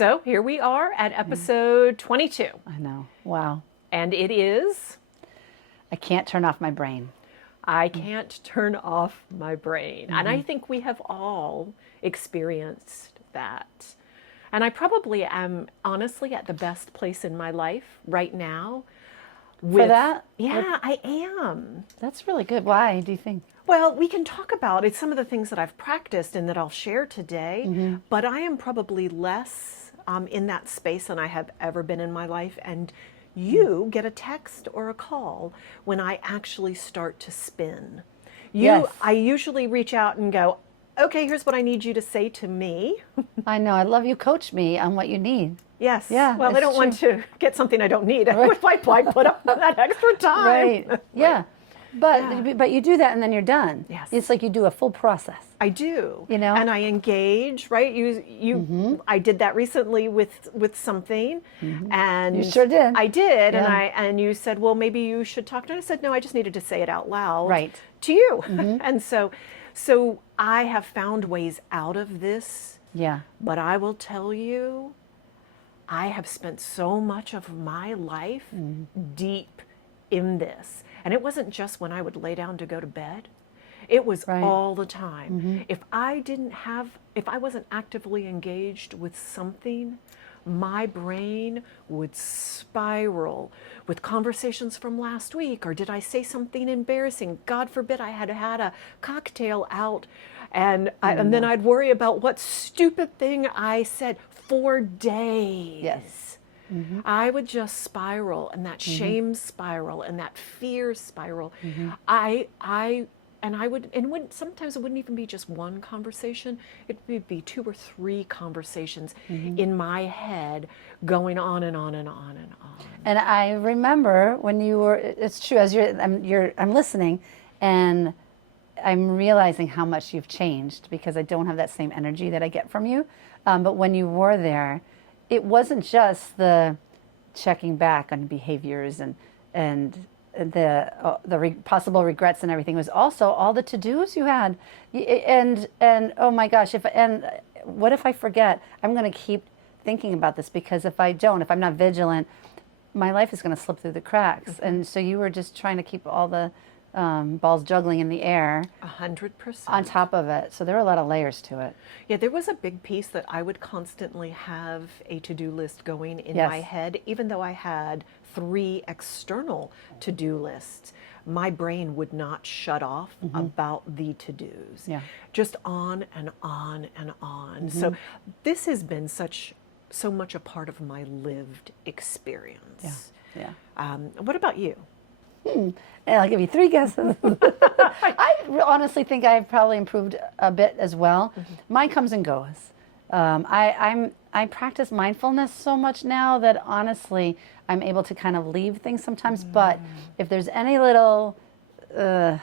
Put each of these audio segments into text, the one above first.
So here we are at episode 22. I know. Wow. And it is, I can't turn off my brain. I can't turn off my brain. And I think we have all experienced that. And I probably am honestly at the best place in my life right now. For that? Yeah, I am. That's really good. Why do you think? Well, we can talk about it, some of the things that I've practiced and that I'll share today, but I am probably less in that space than I have ever been in my life. And you get a text or a call when I actually start to spin. Yes. I usually reach out and go, okay, here's what I need you to say to me. I know. I love you coach me on what you need. Yes. Yeah, Well, I it's don't want to get something I don't need. Why put up that extra time? Right. Yeah. But you do that and then you're done. Yes. It's like you do a full process. I do. You know? And I engage, right? I did that recently with something, and You sure did. I did, Yeah. and you said, well, maybe you should talk to. And I said, no, I just needed to say it out loud, Right. to you. And so I have found ways out of this. Yeah. But I will tell you, I have spent so much of my life deep in this. And it wasn't just when I would lay down to go to bed. It was all the time. If I wasn't actively engaged with something, my brain would spiral with conversations from last week, or did I say something embarrassing? God forbid I had had a cocktail out, and then I'd worry about what stupid thing I said for days. Yes. I would just spiral, and that shame spiral and that fear spiral. Sometimes it wouldn't even be just one conversation. It would be 2 or 3 conversations in my head going on and on and on and on. And I remember when you were, it's true, as I'm listening and I'm realizing how much you've changed because I don't have that same energy that I get from you. But when you were there, it wasn't just the checking back on behaviors and the possible regrets and everything. It was also all the to-dos you had, and oh my gosh, what if I forget? I'm going to keep thinking about this because if I'm not vigilant, my life is going to slip through the cracks. And so you were just trying to keep all the balls juggling in the air 100% on top of it. So there were a lot of layers to it. Yeah, there was a big piece that I would constantly have a to-do list going in Yes. my head, even though I had 3 external to-do lists. My brain would not shut off about the to-dos. Yeah. Just on and on and on. So this has been so much a part of my lived experience. Yeah. What about you? And I'll give you 3 guesses. I honestly think I've probably improved a bit as well. Mine comes and goes. I practice mindfulness so much now that honestly I'm able to kind of leave things sometimes. But if there's any little, I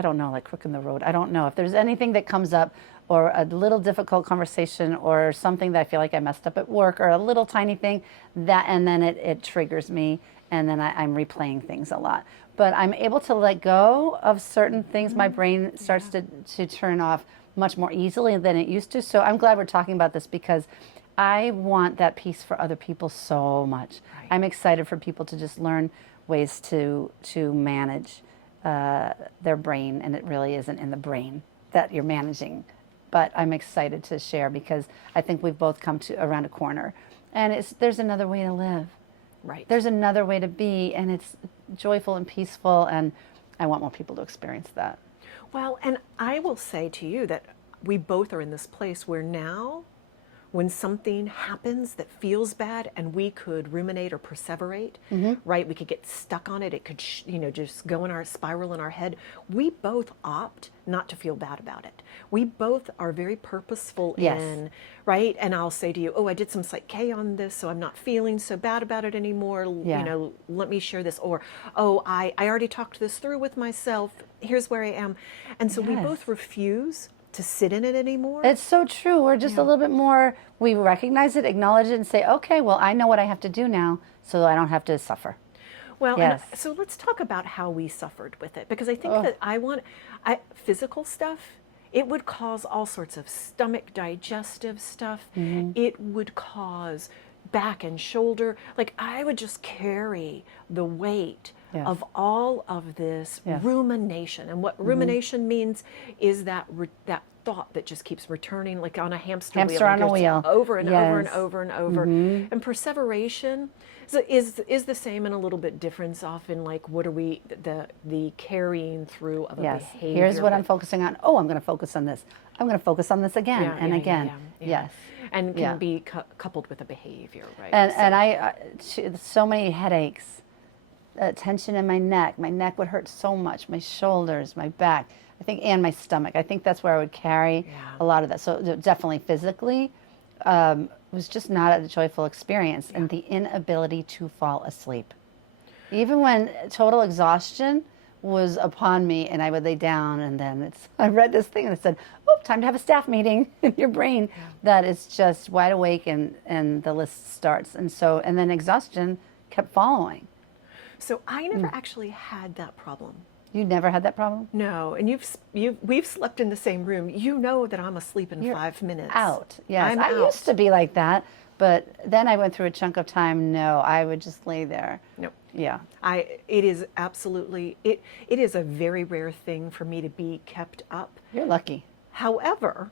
don't know, like crook in the road. I don't know if there's anything that comes up, or a little difficult conversation, or something that I feel like I messed up at work, or a little tiny thing and then it triggers me. And then I'm replaying things a lot. But I'm able to let go of certain things. My brain starts to turn off much more easily than it used to. So I'm glad we're talking about this because I want that peace for other people so much. Right. I'm excited for people to just learn ways to manage their brain. And it really isn't in the brain that you're managing. But I'm excited to share because I think we've both come around a corner. And there's another way to live. Right. There's another way to be, and it's joyful and peaceful, and I want more people to experience that. Well, and I will say to you that we both are in this place where now, when something happens that feels bad and we could ruminate or perseverate, right? We could get stuck on it. It could, just go in our spiral in our head. We both opt not to feel bad about it. We both are very purposeful in, right? And I'll say to you, oh, I did some Psych K on this, so I'm not feeling so bad about it anymore. Yeah. Let me share this. Or, oh, I already talked this through with myself. Here's where I am. And so we both refuse to sit in it anymore. It's so true. We're just a little bit more, we recognize it, acknowledge it, and say, okay, well, I know what I have to do now so I don't have to suffer. Well, and so let's talk about how we suffered with it, because I think that physical stuff It would cause all sorts of stomach digestive stuff. It would cause back and shoulder. Like I would just carry the weight Yes. of all of this Yes. rumination. And what rumination means is that that thought that just keeps returning, like on a hamster wheel. Hamster on a It goes wheel. over and over and Yes. over and over. And perseveration is the same and a little bit different. Often, like what are we the carrying through of a Yes. behavior? Here's what I'm focusing on. Oh, I'm going to focus on this. I'm going to focus on this again Yeah, and yeah, again. yeah, yeah. Yes. And can Yeah. be coupled with a behavior, right? And I so many headaches, tension in my neck. My neck would hurt so much. My shoulders, my back. I think, and my stomach. I think that's where I would carry a lot of that. So definitely physically, was just not a joyful experience, and the inability to fall asleep, even when total exhaustion was upon me, and I would lay down, and then I read this thing that said, "Oh, time to have a staff meeting in your brain." That is just wide awake, and the list starts, and then exhaustion kept following. So I never actually had that problem. You never had that problem? No, and we've slept in the same room. You know that I'm asleep in 5 minutes. Out. Yes, I'm I out. used to be like that, but then I went through a chunk of time. No, I would just lay there. No. Yeah. It is absolutely, it is a very rare thing for me to be kept up. You're lucky. However,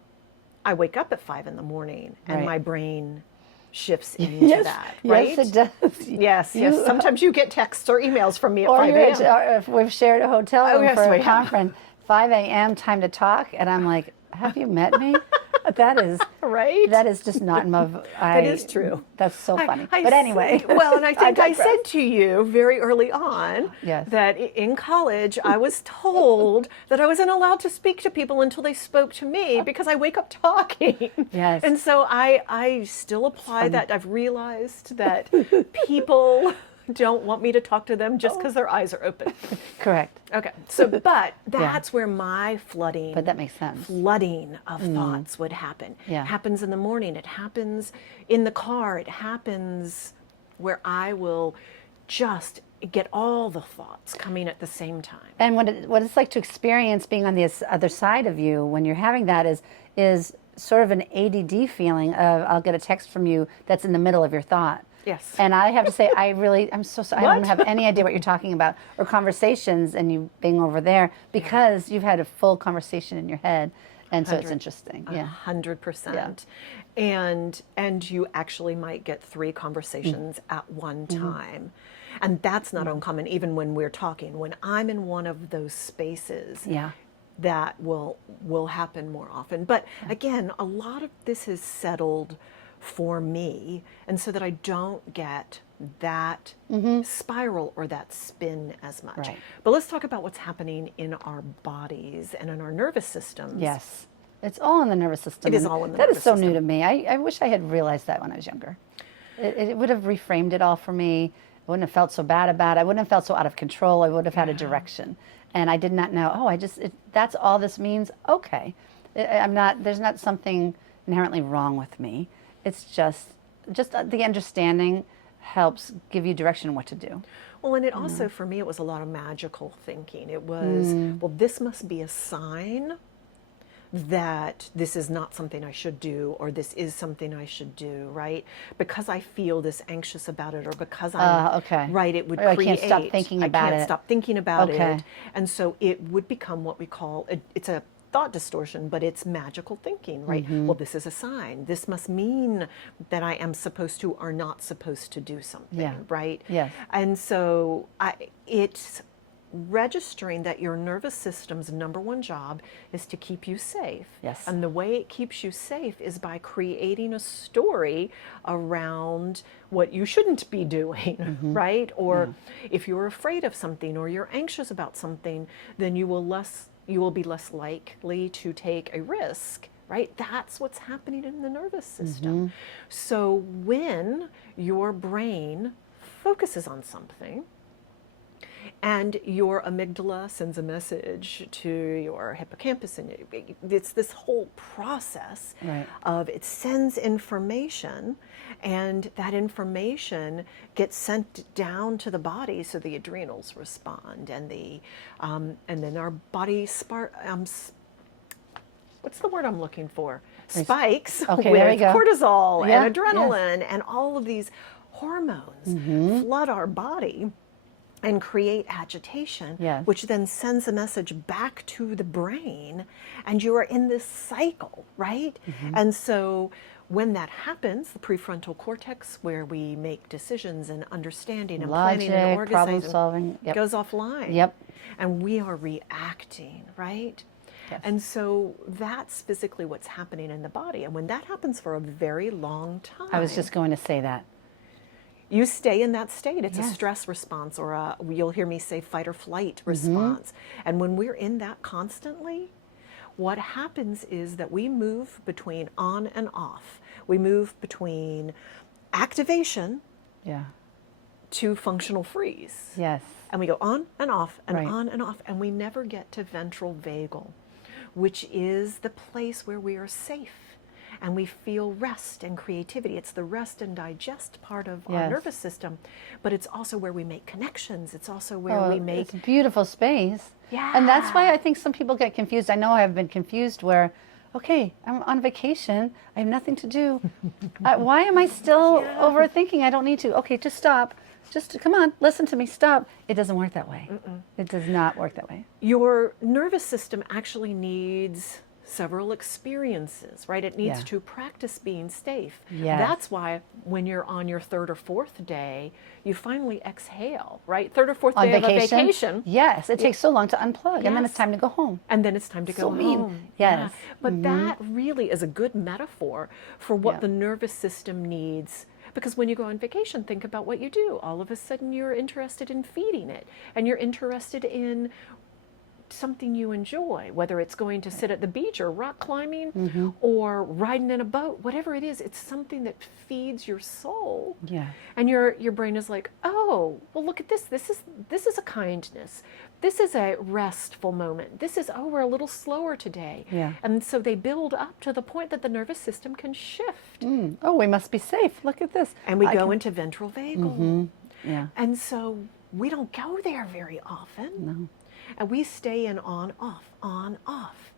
I wake up at 5 in the morning and Right. my brain shifts into that, right? Yes, it does. Yes, You- yes. Sometimes you get texts or emails from me at Or 5 you're a.m. if we've shared a hotel room yes, for we a have. conference, 5 a.m. time to talk, and I'm like, have you met me? That is Right? That is just not my. That is true. That's so funny. I But anyway, well, and I think I digress. said to you very early on Yes. that in college I was told that I wasn't allowed to speak to people until they spoke to me because I wake up talking. Yes. And so I still apply that. I've realized that people don't want me to talk to them just because their eyes are open. Correct. Okay. So, but that's where my flooding. But that makes sense. Flooding of thoughts would happen. Yeah. It happens in the morning. It happens in the car. It happens where I will just get all the thoughts coming at the same time. And what it's like to experience being on the other side of you when you're having that is sort of an ADD feeling of I'll get a text from you that's in the middle of your thought. Yes. And I have to say, I'm so sorry. I don't What? have any idea what you're talking about, or conversations, and you being over there because you've had a full conversation in your head, and so it's interesting. Yeah. 100%. And you actually might get 3 conversations at one time. And that's not uncommon even when we're talking. When I'm in one of those spaces, Yeah. that will happen more often. But again, a lot of this is settled for me, and so that I don't get that spiral or that spin as much. Right. But let's talk about what's happening in our bodies and in our nervous systems. Yes. It's all in the nervous system. It is and all in the That nervous is so new system. to me. I wish I had realized that when I was younger. It would have reframed it all for me. I wouldn't have felt so bad about it. I wouldn't have felt so out of control. I would have had a direction. And I did not know, that's all this means? Okay. There's not something inherently wrong with me. It's just the understanding helps give you direction what to do. Well, and it also, for me, it was a lot of magical thinking. It was, well, this must be a sign that this is not something I should do, or this is something I should do, right? Because I feel this anxious about it, or because I'm okay. right, it would Or I create. can't stop thinking about I can't it. stop thinking about Okay. it, and so it would become what we call it's a thought distortion, but it's magical thinking, right? Well, this is a sign. This must mean that I am supposed to or not supposed to do something, Yeah. right? Yes. And so it's registering that your nervous system's number one job is to keep you safe. Yes. And the way it keeps you safe is by creating a story around what you shouldn't be doing, right? Or if you're afraid of something or you're anxious about something, then you will be less likely to take a risk, right? That's what's happening in the nervous system. So when your brain focuses on something, and your amygdala sends a message to your hippocampus, and it's this whole process Right. of it sends information, and that information gets sent down to the body, so the adrenals respond, and then our body what's the word I'm looking for? Spikes Okay, there we with go. cortisol Yeah, and yes. adrenaline and all of these hormones flood our body and create agitation, Yes. which then sends a message back to the brain, and you are in this cycle, right? And so when that happens, the prefrontal cortex, where we make decisions and understanding and planning and Logic, problem organizing, solving. Yep. goes offline. Yep. And we are reacting, right? Yes. And so that's physically what's happening in the body. And when that happens for a very long time, I was just going to say that. you stay in that state. It's Yes. a stress response, or you'll hear me say fight or flight response. And when we're in that constantly, what happens is that we move between on and off. We move between activation Yeah. to functional freeze. Yes. And we go on and off and Right. on and off, and we never get to ventral vagal, which is the place where we are safe and we feel rest and creativity. It's the rest and digest part of our Yes. nervous system, but it's also where we make connections. It's also where we make. It's a beautiful space. And that's why Yeah. I think some people get confused. I know I've been confused where, okay, I'm on vacation. I have nothing to do. Why am I still overthinking? I don't need to. Okay, just stop. Just come on, listen to me. Stop. It doesn't work that way. It does not work that way. Your nervous system actually needs several experiences, right? It needs Yeah. to practice being safe. Yes. That's why when you're on your third or fourth day, you finally exhale, right? Third or fourth On day vacation, of a vacation. yes, it takes so long to unplug, and then it's Yes. time to go home. And then it's time to So go mean. home. Yes. But that really is a good metaphor for what Yeah. the nervous system needs. Because when you go on vacation, think about what you do. All of a sudden, you're interested in feeding it, and you're interested in something you enjoy, whether it's going to sit at the beach or rock climbing or riding in a boat, whatever it is, it's something that feeds your soul. Yeah. And your brain is like, oh, well, look at this. This is a kindness. This is a restful moment. This is, oh, we're a little slower today. Yeah. And so they build up to the point that the nervous system can shift. Oh, we must be safe. Look at this. And we I go can- into ventral vagal. Yeah. And so we don't go there very often. No. And we stay in on, off.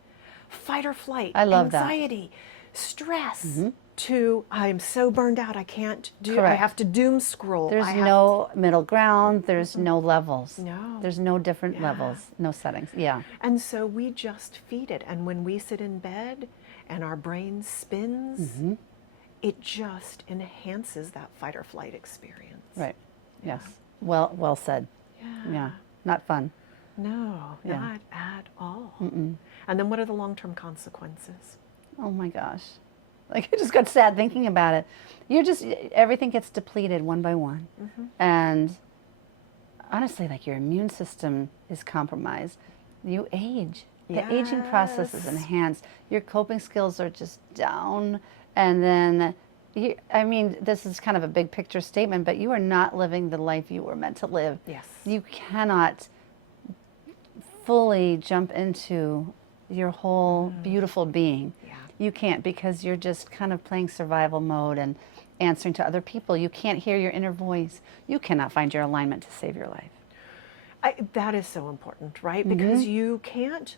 Fight or flight, I love that. anxiety, stress, to I'm so burned out I can't do, I Correct. have to doom scroll. There's I have- no middle ground. There's no levels. No. There's no different Yeah. levels, no settings. Yeah. And so we just feed it. And when we sit in bed and our brain spins, it just enhances that fight or flight experience. Right. Yes. Well said. Yeah. Not fun. No, Yeah. not at all. And then what are the long-term consequences? Oh my gosh. Like I just got sad thinking about it. Everything gets depleted one by one. And honestly, like your immune system is compromised. You age. The aging process is Yes. enhanced. Your coping skills are just down. And then, this is kind of a big picture statement, but you are not living the life you were meant to live. Yes. You cannot fully jump into your whole beautiful being. Yeah. You can't, because you're just kind of playing survival mode and answering to other people. You can't hear your inner voice. You cannot find your alignment to save your life. That is so important, right? Because you can't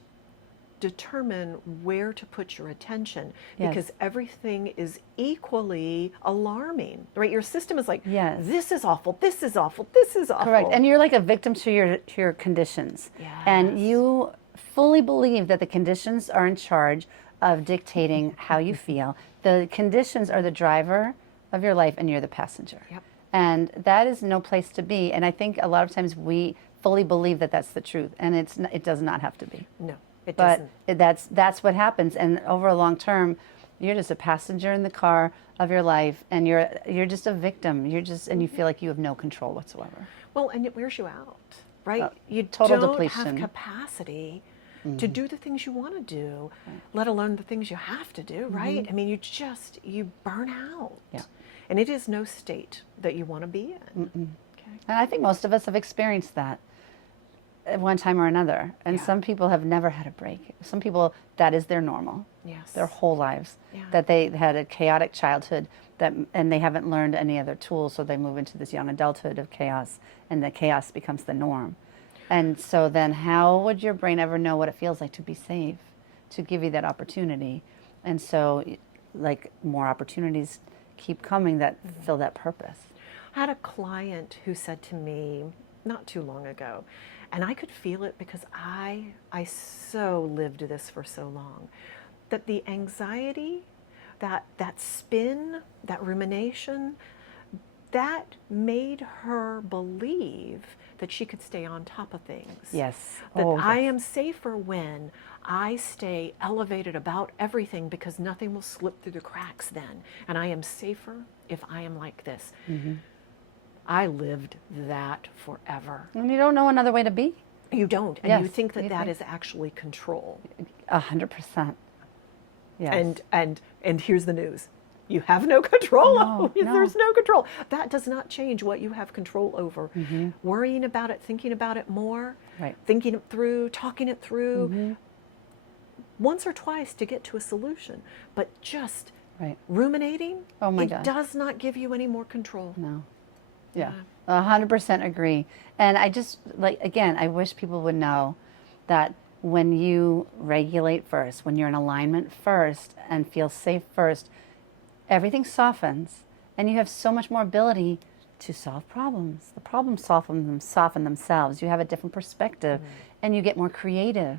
determine where to put your attention Yes. because everything is equally alarming, right? Your system is like, Yes. this is awful, this is awful, this is awful. Correct. And you're like a victim to your conditions. And Yes. you fully believe that the conditions are in charge of dictating how you feel. The conditions are the driver of your life and you're the passenger. Yep. And that is no place to be. And I think a lot of times we fully believe that that's the truth, and it does not have to be. No, it But doesn't. that's what happens. And over a long term, you're just a passenger in the car of your life, and you're just a victim. And you feel like you have no control whatsoever. Well, and it wears you out, right? You total don't depletion. have capacity to do the things you want to do, let alone the things you have to do, right? I mean, you burn out. Yeah. And it is no state that you want to be in. Okay. And I think most of us have experienced that at one time or another. And Yeah. some people have never had a break. Some people, that is their normal. Yes. Their whole lives. Yeah. That they had a chaotic childhood and they haven't learned any other tools, so they move into this young adulthood of chaos, and the chaos becomes the norm. And so then how would your brain ever know what it feels like to be safe, to give you that opportunity. And so, like, more opportunities keep coming that fill that purpose. I had a client who said to me not too long ago, and I could feel it because I so lived this for so long, that the anxiety, that spin, that rumination, that made her believe that she could stay on top of things. Yes. That Oh, I yes. am safer when I stay elevated about everything because nothing will slip through the cracks then. And I am safer if I am like this. I lived that forever. And you don't know another way to be. You don't. And Yes, you think that you that think- is actually control. 100%. Yes. And here's the news. You have no control No, over it. no. There's no control. That does not change what you have control over. Worrying about it, thinking about it more, Right. thinking it through, talking it through, once or twice to get to a solution. But just Right. ruminating, Oh my it God. does not give you any more control. No. Yeah. 100% agree. And I just, like, again, I wish people would know that when you regulate first, when you're in alignment first and feel safe first, everything softens and you have so much more ability to solve problems. The problems soften themselves. You have a different perspective and you get more creative.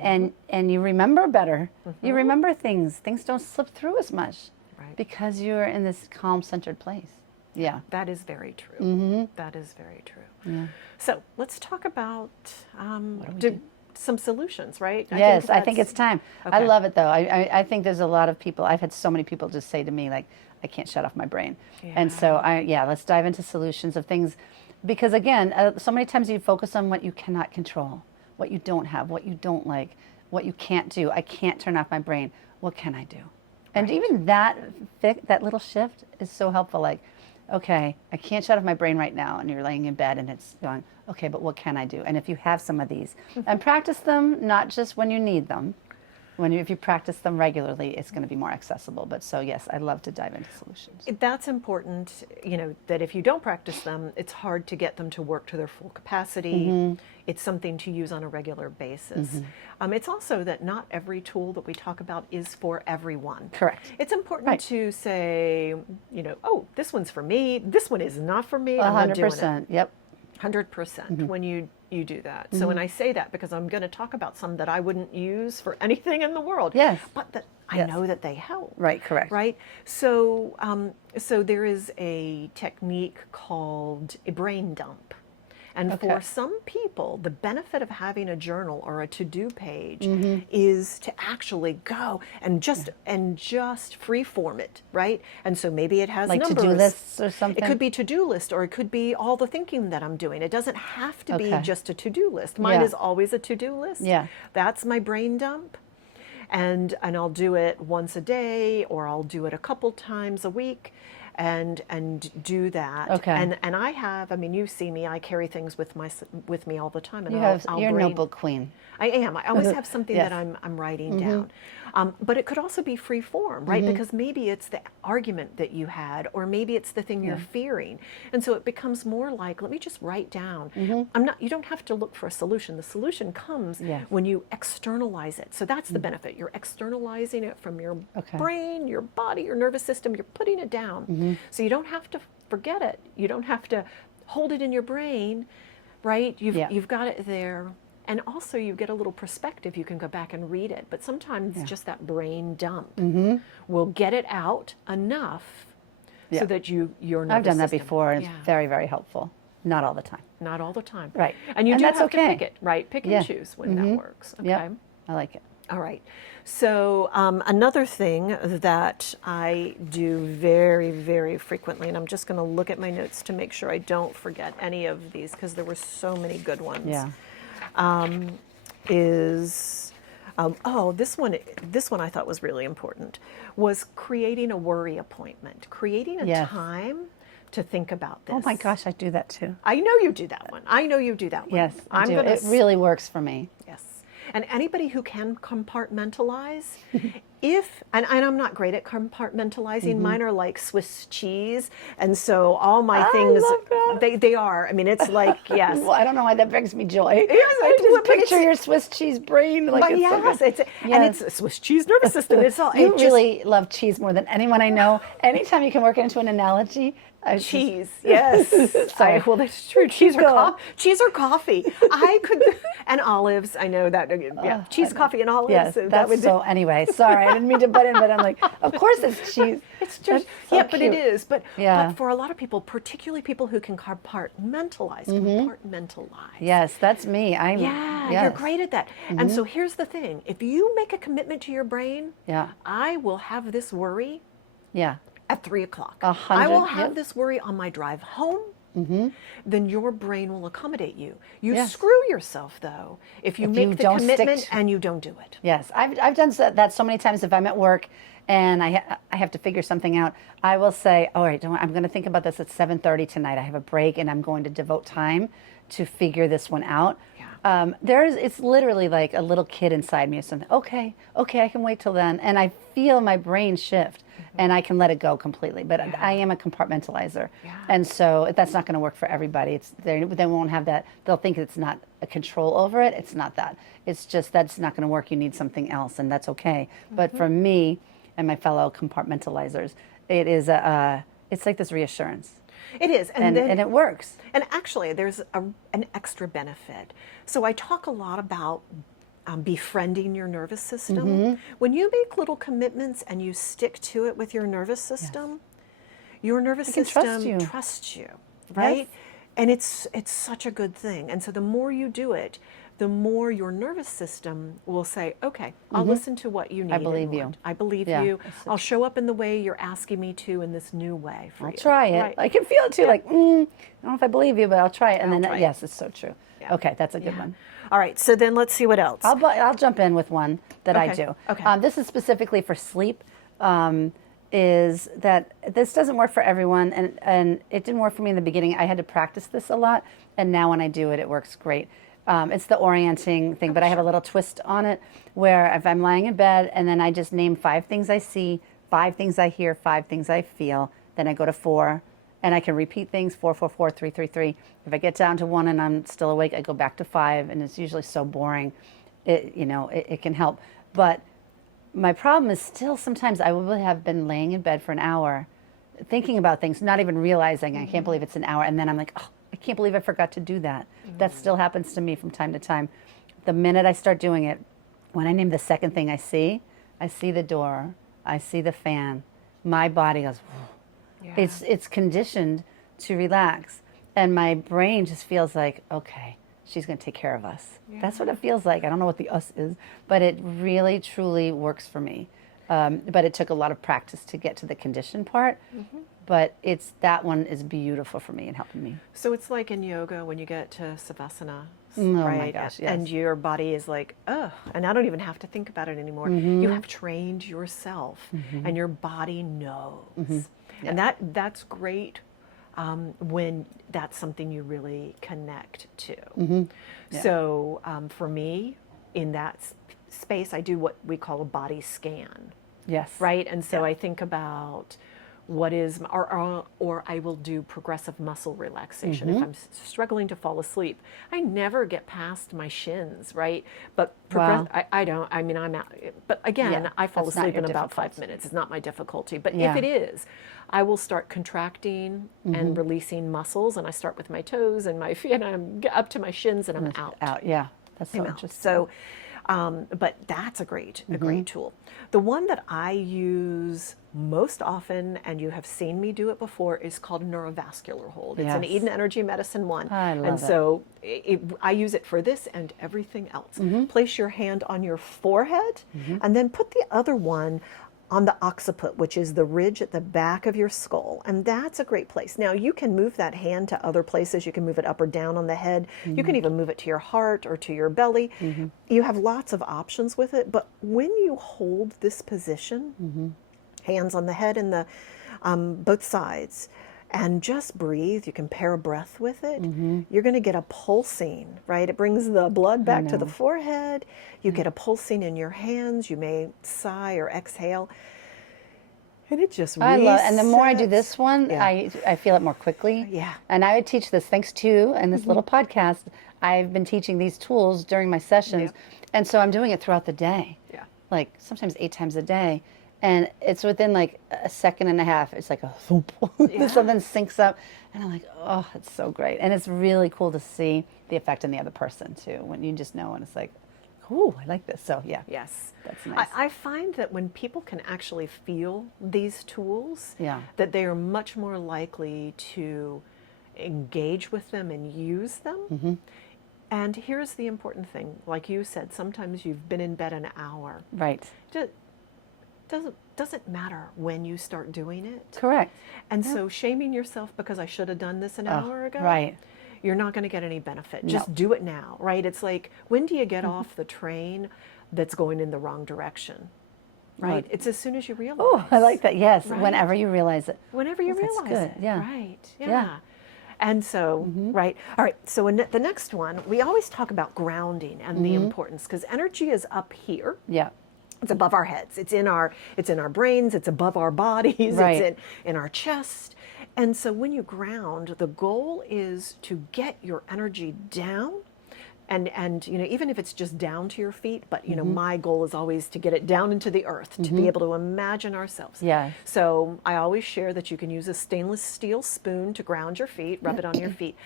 And you remember better. You remember things. Things don't slip through as much Right. because you're in this calm, centered place. Yeah. That is very true. That is very true. Yeah. So let's talk about some solutions, right? Yes, I think that's- it's time. I Okay. love it though. I think there's a lot of people, I've had so many people just say to me, like, I can't shut off my brain. And so, let's dive into solutions of things. Because again, so many times you focus on what you cannot control, what you don't have, what you don't like, what you can't do. I can't turn off my brain. What can I do? And even that little shift is so helpful. Like, okay, I can't shut off my brain right now. And you're laying in bed and it's going, okay, but what can I do? And if you have some of these, and practice them, not just when you need them. If you practice them regularly, it's going to be more accessible. But so yes, I love to dive into solutions. That's important, that if you don't practice them, it's hard to get them to work to their full capacity. It's something to use on a regular basis. It's also that not every tool that we talk about is for everyone. Correct. It's important Right. to say, oh, this one's for me. This one is not for me. I'm not doing it. 100%. Yep. 100% when you do that. So when I say that, because I'm going to talk about some that I wouldn't use for anything in the world. Yes. But that I Yes. know that they help. Right. Correct. Right? So, so there is a technique called a brain dump. And Okay. for some people, the benefit of having a journal or a to-do page is to actually go and just free form it, right? And so maybe it has Like numbers. to-do lists or something? It could be to-do list, or it could be all the thinking that I'm doing. It doesn't have to be Okay. just a to-do list. Mine Yeah. is always a to-do list. Yeah. That's my brain dump. And I'll do it once a day, or I'll do it a couple times a week, and do that. Okay. And I have, you see me, I carry things with me all the time, and You're a notebook queen. I am. I always have something Yes. that I'm writing down. But it could also be free form, right? Because maybe it's the argument that you had, or maybe it's the thing you're fearing. And so it becomes more like, let me just write down. You don't have to look for a solution. The solution comes Yes. when you externalize it. So that's the benefit. You're externalizing it from your Okay. brain, your body, your nervous system. You're putting it down. So you don't have to forget it. You don't have to hold it in your brain, right? You've got it there. And also you get a little perspective. You can go back and read it. But sometimes just that brain dump will get it out enough so that your nervous I've done that system- before, and it's Yeah. very, very helpful. Not all the time. Not all the time. Right. And you And do that's have okay. to pick it, right? Pick Yeah. and choose when that works. Okay. Yep. I like it. All right. So another thing that I do very, very frequently, and I'm just going to look at my notes to make sure I don't forget any of these because there were so many good ones. Yeah. Is this one I thought was really important, was creating a worry appointment, creating a Yes. time to think about this. Oh my gosh, I do that too. I know you do that one. I know you do that one. Yes, I do. gonna It really works for me. Yes. And anybody who can compartmentalize, and I'm not great at compartmentalizing, mine are like Swiss cheese, and so all my things, love that. they are. I mean, it's like, yes. Well, I don't know why that brings me joy. Yes, I just but picture it's- your Swiss cheese brain like But it's so yes, good. it's and Yes. it's a Swiss cheese nervous system. It's all You it just- really love cheese more than anyone I know. Anytime you can work it into an analogy, cheese. Yes, Sorry. well, that's true. Cheese or going. cheese or coffee. I could, and olives. I know that. Yeah, cheese, coffee, and olives. Yes, that that's would- so. Anyway, sorry, I didn't mean to butt in, but I'm like, of course it's cheese. It's just That's so yeah, but it cute. is. But Yeah. but for a lot of people, particularly people who can compartmentalize. Yes, that's me. Yeah, yes. you're great at that. And so here's the thing: if you make a commitment to your brain, Yeah. I will have this worry Yeah. at 3 o'clock. 100, I will have yep. this worry on my drive home. Then your brain will accommodate you. You Yes. screw yourself though if you If make you the don't stick commitment to- and you don't do it. Yes, I've done that so many times. If I'm at work and I have to figure something out, I will say, all right, I'm going to think about this at 7:30 tonight. I have a break and I'm going to devote time to figure this one out. Yeah. It's literally like a little kid inside me or something. Okay, I can wait till then. And I feel my brain shift and I can let it go completely. But I am a compartmentalizer. Yeah. And so that's not going to work for everybody. They won't have that. They'll think it's not a control over it. It's not that. It's just that's not going to work. You need something else, and that's okay. But for me and my fellow compartmentalizers, it is it's like this reassurance, It is. and it works. And actually, there's an extra benefit. So I talk a lot about befriending your nervous system. When you make little commitments and you stick to it with your nervous system, your nervous can trust system you. trusts you, right? Yes. And it's such a good thing. And so the more you do it, the more your nervous system will say, okay, I'll listen to what you need. and believe you. want. I believe Yeah, you. that's I'll show up in the way you're asking me to in this new way for I'll you. try it. Right. I can feel it too. Like, I don't know if I believe you, but I'll try it. And I'll then try it. yes, it's so true. Yeah. Okay, that's a good Yeah. one. All right, so then let's see what else. I'll jump in with one that I Okay, do. okay. This is specifically for sleep. Is that this doesn't work for everyone, and it didn't work for me in the beginning. I had to practice this a lot, and now when I do it, it works great. It's the orienting thing, but I have a little twist on it where if I'm lying in bed and then I just name 5 things I see, 5 things I hear, 5 things I feel, then I go to 4, and I can repeat things 4, 4, 4, 3, 3, 3. If I get down to 1 and I'm still awake, I go back to 5, and it's usually so boring. It can help, but my problem is still sometimes I will have been laying in bed for an hour thinking about things, not even realizing I can't believe it's an hour. And then I'm like, oh, I can't believe I forgot to do that. That still happens to me from time to time. The minute I start doing it, when I name the second thing I see the door, I see the fan, my body goes, Yeah. it's conditioned to relax. And my brain just feels like, okay, she's going to take care of us. That's what it feels like. I don't know what the us is, but it really, truly works for me. But it took a lot of practice to get to the condition part. But that one is beautiful for me and helping me. So it's like in yoga when you get to savasana, Oh my right? gosh, And yes. your body is like, oh, and I don't even have to think about it anymore. You have trained yourself, and your body knows, and that's great when that's something you really connect to. Yeah. So for me, in that space, I do what we call a body scan. Yes. Right? And so I think about what is, or I will do progressive muscle relaxation if I'm struggling to fall asleep. I never get past my shins, right? But Wow. I don't, I mean, I'm out, but again, Yeah, I fall that's not asleep your in about 5 difficulty. minutes. It's not my difficulty. But Yeah. if it is, I will start contracting and releasing muscles, and I start with my toes and my feet, and I'm up to my shins, and I'm out. Out. Yeah. That's so I'm out. interesting. So, but that's a great tool. The one that I use most often, and you have seen me do it before, is called neurovascular hold. It's an Yes. Eden Energy Medicine one. I love and it. so I use it for this and everything else. Place your hand on your forehead, and then put the other one on the occiput, which is the ridge at the back of your skull. And that's a great place. Now, you can move that hand to other places. You can move it up or down on the head. You can even move it to your heart or to your belly. You have lots of options with it. But when you hold this position, hands on the head and the both sides, and just breathe. You can pair a breath with it. You're going to get a pulsing, right? It brings the blood back to the forehead. You get a pulsing in your hands. You may sigh or exhale. And it just resets. I love, and the more I do this one, Yeah. I feel it more quickly. Yeah. And I would teach this thanks to you and this little podcast. I've been teaching these tools during my sessions, and so I'm doing it throughout the day. Yeah. Like sometimes 8 times a day, and it's within like a second and a half. It's like a thump. Something syncs up, and I'm like, oh, it's so great. And it's really cool to see the effect in the other person too, when you just know, and it's like, oh, I like this. So yeah. Yes. That's nice. I find that when people can actually feel these tools, Yeah. that they are much more likely to engage with them and use them. And here's the important thing. Like you said, sometimes you've been in bed an hour. Right. Doesn't matter when you start doing it. Correct. And so shaming yourself because I should have done this an hour ago. Right. You're not going to get any benefit. Just do it now, right? It's like, when do you get off the train that's going in the wrong direction? Right? It's as soon as you realize. Oh, I like that. Yes. Right? Whenever you realize it. Whenever you That's realize good. it. Yeah. Right. Yeah. Yeah. And so, right. All right. So the next one, we always talk about grounding and the importance, because energy is up here. Yeah. It's above our heads. It's in our brains. It's above our bodies. Right. It's in our chest. And so when you ground, the goal is to get your energy down. And you know, even if it's just down to your feet, but you know, my goal is always to get it down into the earth, to be able to imagine ourselves. Yeah. So I always share that you can use a stainless steel spoon to ground your feet, rub it on your feet.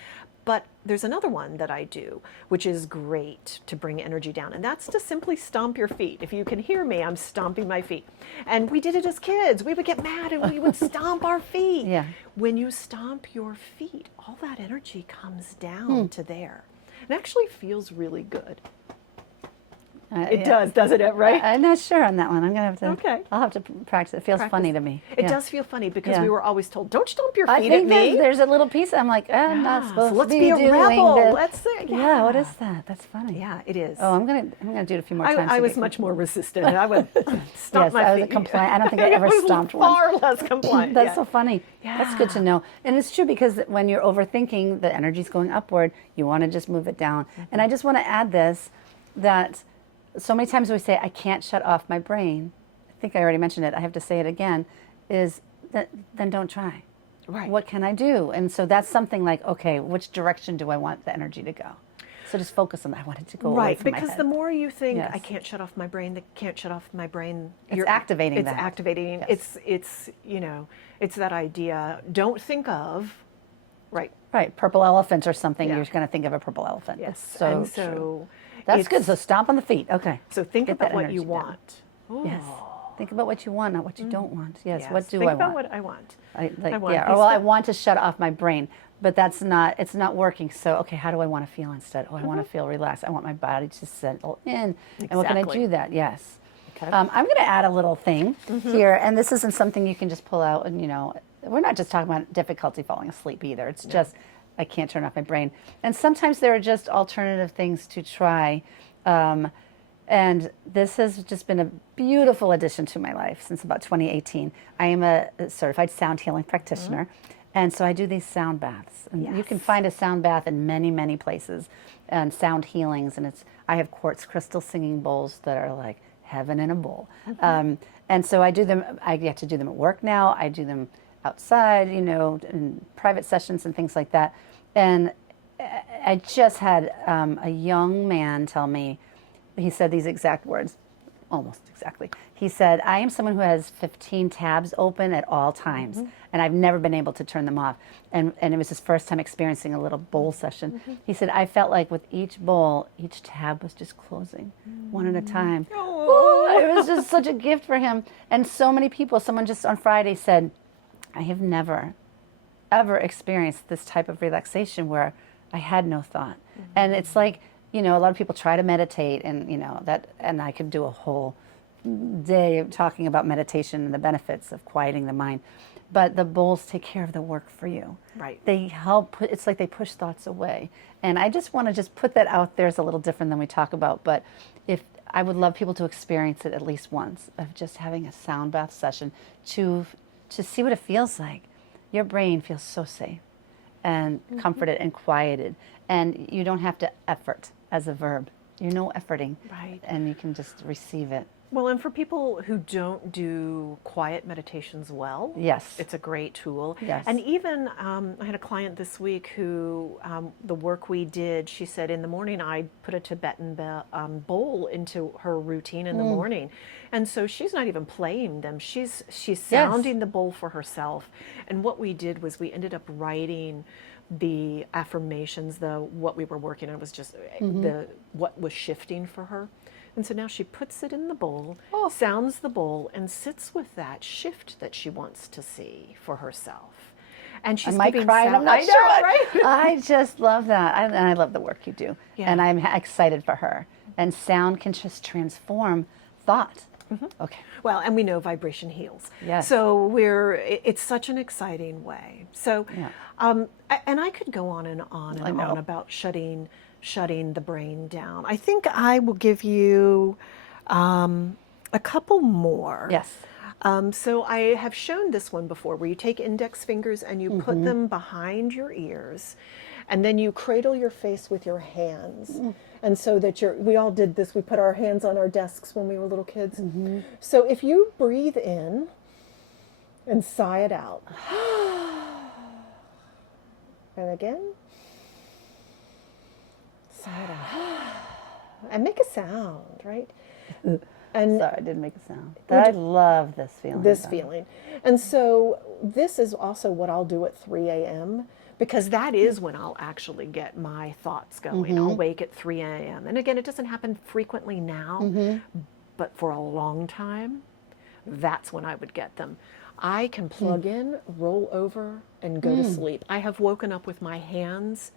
But there's another one that I do, which is great to bring energy down, and that's to simply stomp your feet. If you can hear me, I'm stomping my feet. And we did it as kids. We would get mad and we would stomp our feet. Yeah. When you stomp your feet, all that energy comes down to there. It actually feels really good. It does, doesn't it, right? I'm not sure on that one. I'm gonna have to. Okay. I'll have to practice. It feels funny to me. It does feel funny because Yeah. we were always told, don't stomp your I feet think at me. there's a little piece. I'm like, I'm not Yeah, supposed so let's to be a doing rebel. this. Let's say, Yeah. What is that? That's funny. Yeah, it is. Oh, I'm gonna do it a few more times. I to was get much more resistant. I would stomp Yes, my I was feet. a compliant. I don't think I ever was stomped one. far less compliant. That's yeah. so funny. That's good to know. And it's true, because when you're overthinking, the energy's going upward. You want to just move it down. And I just want to add this, that so many times we say, I can't shut off my brain. I think I already mentioned it. I have to say it again, is that then don't try. Right. What can I do? And so that's something like, okay, which direction do I want the energy to go? So just focus on that. I want it to go away Right, from my because head. the more you think, Yes. I can't shut off my brain, It's activating It's that. activating. Yes. It's you know, it's that idea. Don't think of, right. Right, purple elephant or something. Yeah. You're going to think of a purple elephant. Yes. It's so and true. so That's it's- good. So stomp on the feet. Okay. So think Get about that what you energy down. want. Yes. Think about what you want, not what you don't want. Yes. Yes. What do think I about want? what I want. I I want yeah. peace Or well, I to- want to shut off my brain, but it's not working. So okay, how do I want to feel instead? Oh, I want to feel relaxed. I want my body to settle in. And what can I Exactly. do that? Yes. Okay. I'm going to add a little thing here, and this isn't something you can just pull out. And we're not just talking about difficulty falling asleep either. It's just I can't turn off my brain. And sometimes there are just alternative things to try. And this has just been a beautiful addition to my life since about 2018. I am a certified sound healing practitioner. And so I do these sound baths. And you can Yes. find a sound bath in many, many places, and sound healings. And I have quartz crystal singing bowls that are like heaven in a bowl. And so I do them. I get to do them at work now. I do them outside, in private sessions and things like that. And I just had a young man tell me, he said these exact words, almost exactly. He said, I am someone who has 15 tabs open at all times, and I've never been able to turn them off. And it was his first time experiencing a little bowl session. He said, I felt like with each bowl, each tab was just closing one at a time. Oh, it was just such a gift for him. And so many people, someone just on Friday said, I have never, ever experienced this type of relaxation where I had no thought. And it's like, a lot of people try to meditate, and and I could do a whole day talking about meditation and the benefits of quieting the mind. But the bowls take care of the work for you. Right. They help. It's like they push thoughts away. And I just want to just put that out there. It's a little different than we talk about, but if I would love people to experience it at least once, of just having a sound bath session to see what it feels like. your brain feels so safe and comforted and quieted. And you don't have to effort as a verb. You're no efforting. Right. And you can just receive it. Well, and for people who don't do quiet meditations well, Yes. it's a great tool. Yes. And even I had a client this week who the work we did, she said in the morning I put a Tibetan bowl into her routine in the morning, and so she's not even playing them. She's sounding the bowl for herself. And what we did was we ended up writing the affirmations. What we were working on was just what was shifting for her. And so now she puts it in the bowl, sounds the bowl, and sits with that shift that she wants to see for herself. And she's I might giving cry, and I'm not I know, sure. right? I just love that. And I love the work you do. Yeah. And I'm excited for her. And sound can just transform thought. Okay. Well, and we know vibration heals. Yes. So it's such an exciting way. So, Yeah. and I could go on and on I and know. on about shutting the brain down. I think I will give you a couple more. Yes. So I have shown this one before, where you take index fingers and you put them behind your ears, and then you cradle your face with your hands. And so that we all did this, we put our hands on our desks when we were little kids. So if you breathe in and sigh it out, and again, sigh it out, and make a sound, right? And Sorry, I didn't make a sound. I love this feeling. this feeling. And so this is also what I'll do at 3 a.m. because that is when I'll actually get my thoughts going. I'll wake at 3 a.m. And again, it doesn't happen frequently now, but for a long time, that's when I would get them. I can plug in, roll over, and go to sleep. I have woken up with my hands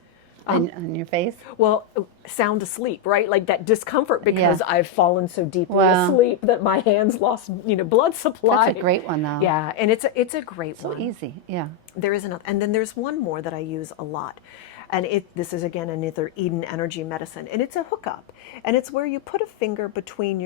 on your face? well, sound asleep, right? Like that discomfort because I've fallen so deeply Wow. asleep that my hands lost, blood supply. That's a great one, though. Yeah, and it's a great So one. easy. Yeah. There is another, and then there's one more that I use a lot. And this is again another Eden energy medicine, and it's a hookup, and it's where you put a finger between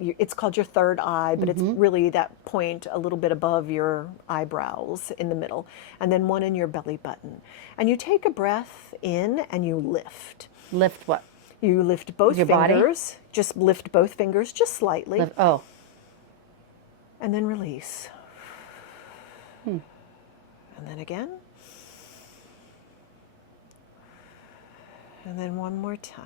it's called your third eye, but it's really that point a little bit above your eyebrows in the middle, and then one in your belly button, and you take a breath in and you lift. Lift what? You lift both Your body? fingers, just lift both fingers just slightly, Lift. Oh. and then release, and then again. And then one more time.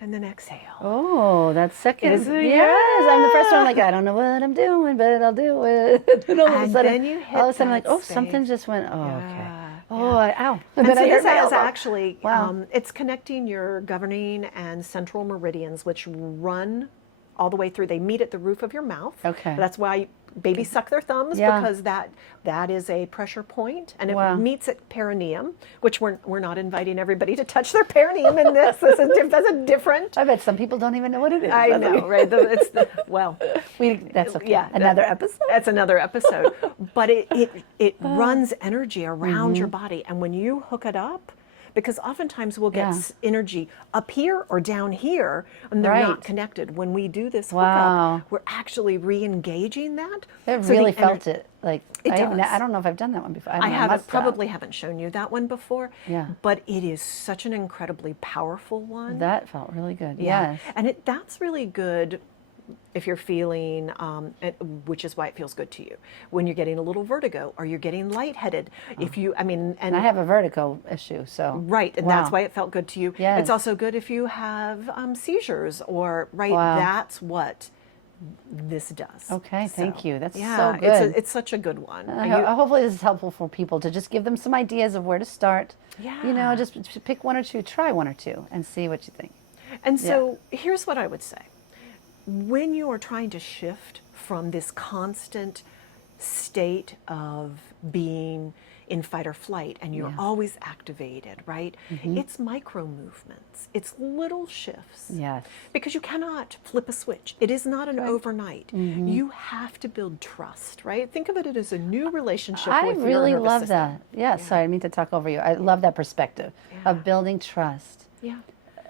And then exhale. Oh, that's second. Is it? Yes, I'm the first one. Like, I don't know what I'm doing, but I'll do it. And all of a And sudden, then you hit all of a sudden, that like, oh, something space. just went. Oh, okay. Yeah, Oh, ow! And Then so I hurt this my is elbow. actually, Wow. it's connecting your governing and central meridians, which run all the way through. They meet at the roof of your mouth. Okay. That's why babies suck their thumbs, Yeah. because that is a pressure point, and it Wow. meets at perineum, which we're not inviting everybody to touch their perineum in this. That's a different. I bet some people don't even know what it is. I know, right? Well. That's okay. Yeah, Another episode. That's another episode. But it runs energy around your body, and when you hook it up, because oftentimes we'll get energy up here or down here, and they're not Right. connected. When we do this Wow. hookup, we're actually re-engaging that. I So really the felt it. Like It does. I don't know if I've done that one before. I must have. probably haven't shown you that one before. Yeah. But it is such an incredibly powerful one. That felt really good. Yeah. Yes. And that's really good if you're feeling, which is why it feels good to you, when you're getting a little vertigo or you're getting lightheaded. If you, and I have a vertigo issue, so. right, and Wow. that's why it felt good to you. Yes. It's also good if you have seizures or, right, Wow. that's what this does. Okay, thank you. That's yeah, so good. It's such a good one. Hopefully this is helpful for people to just give them some ideas of where to start. Yeah. Just pick one or two, try one or two, and see what you think. And so here's what I would say. When you are trying to shift from this constant state of being in fight or flight and you're always activated, right? It's micro movements. It's little shifts. Yes. Because you cannot flip a switch. It is not an overnight. You have to build trust, right? Think of it as a new relationship I with your really nervous love system. that. Yeah, sorry, I didn't mean to talk over you. I love that perspective of building trust Yeah.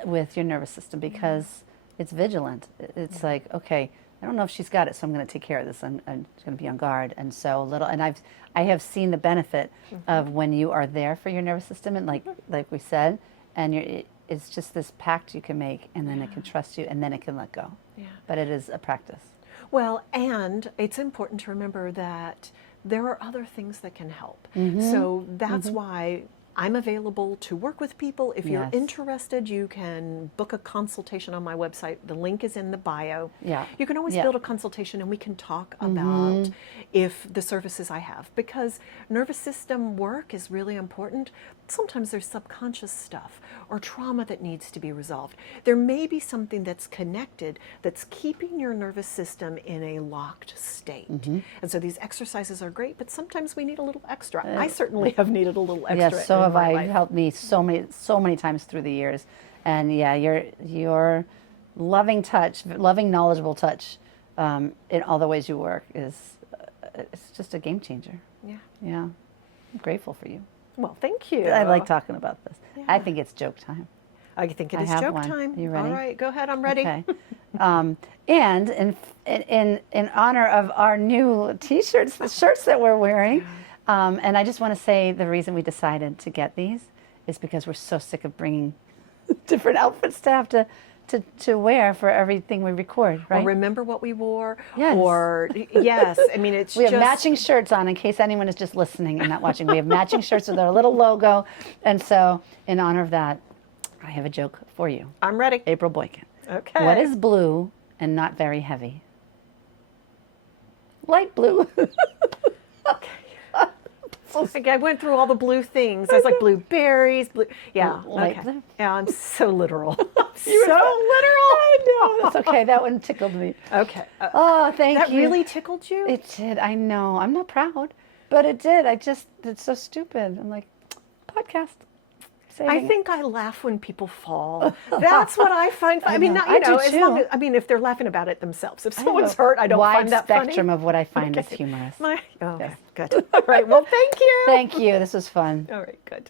with your nervous system because it's vigilant. It's like, okay, I don't know if she's got it, so I'm going to take care of this. I'm going to be on guard. And so I have seen the benefit of when you are there for your nervous system, and like we said, and it's just this pact you can make, and then it can trust you, and then it can let go. Yeah. But it is a practice. Well, and it's important to remember that there are other things that can help. So that's why I'm available to work with people. If you're interested, you can book a consultation on my website. The link is in the bio. Yeah. You can always build a consultation and we can talk about if the services I have, because nervous system work is really important. Sometimes there's subconscious stuff or trauma that needs to be resolved. There may be something that's connected that's keeping your nervous system in a locked state. And so these exercises are great, but sometimes we need a little extra. I certainly have needed a little extra. Yes, so have I. Life. You've helped me so many times through the years. And yeah, your loving touch, loving, knowledgeable touch in all the ways you work is it's just a game changer. Yeah. Yeah. I'm grateful for you. Well, thank you. I like talking about this. Yeah. I think it's joke time. I think it I is have joke one. time. Are you ready? All right, go ahead. I'm ready. Okay. And in honor of our new T-shirts, the shirts that we're wearing, and I just want to say the reason we decided to get these is because we're so sick of bringing different outfits to have to wear for everything we record, right? Or remember what we wore. Yes. Or yes, I mean it's We have just matching shirts on in case anyone is just listening and not watching. We have matching shirts with our little logo. And so in honor of that, I have a joke for you. I'm ready. April Boykin. Okay. What is blue and not very heavy? Light blue. Like I went through all the blue things. I was like blueberries, blue. Yeah. Light Okay. blue. Yeah, I'm so literal. You were so literal. I know. That's okay. That one tickled me. Okay. Oh, thank That you. really tickled you? It did. I know. I'm not proud, but it did. It's so stupid. I'm like, podcast. I think I laugh when people fall. That's what I find. I mean, know. not, you I know, do as long too. as, I mean, if they're laughing about it themselves. If I have someone's a hurt, I don't wide find that spectrum funny. of what I find is Okay. humorous. Okay, Yes. good. All right. Well, thank you. Thank you. This was fun. All right, good.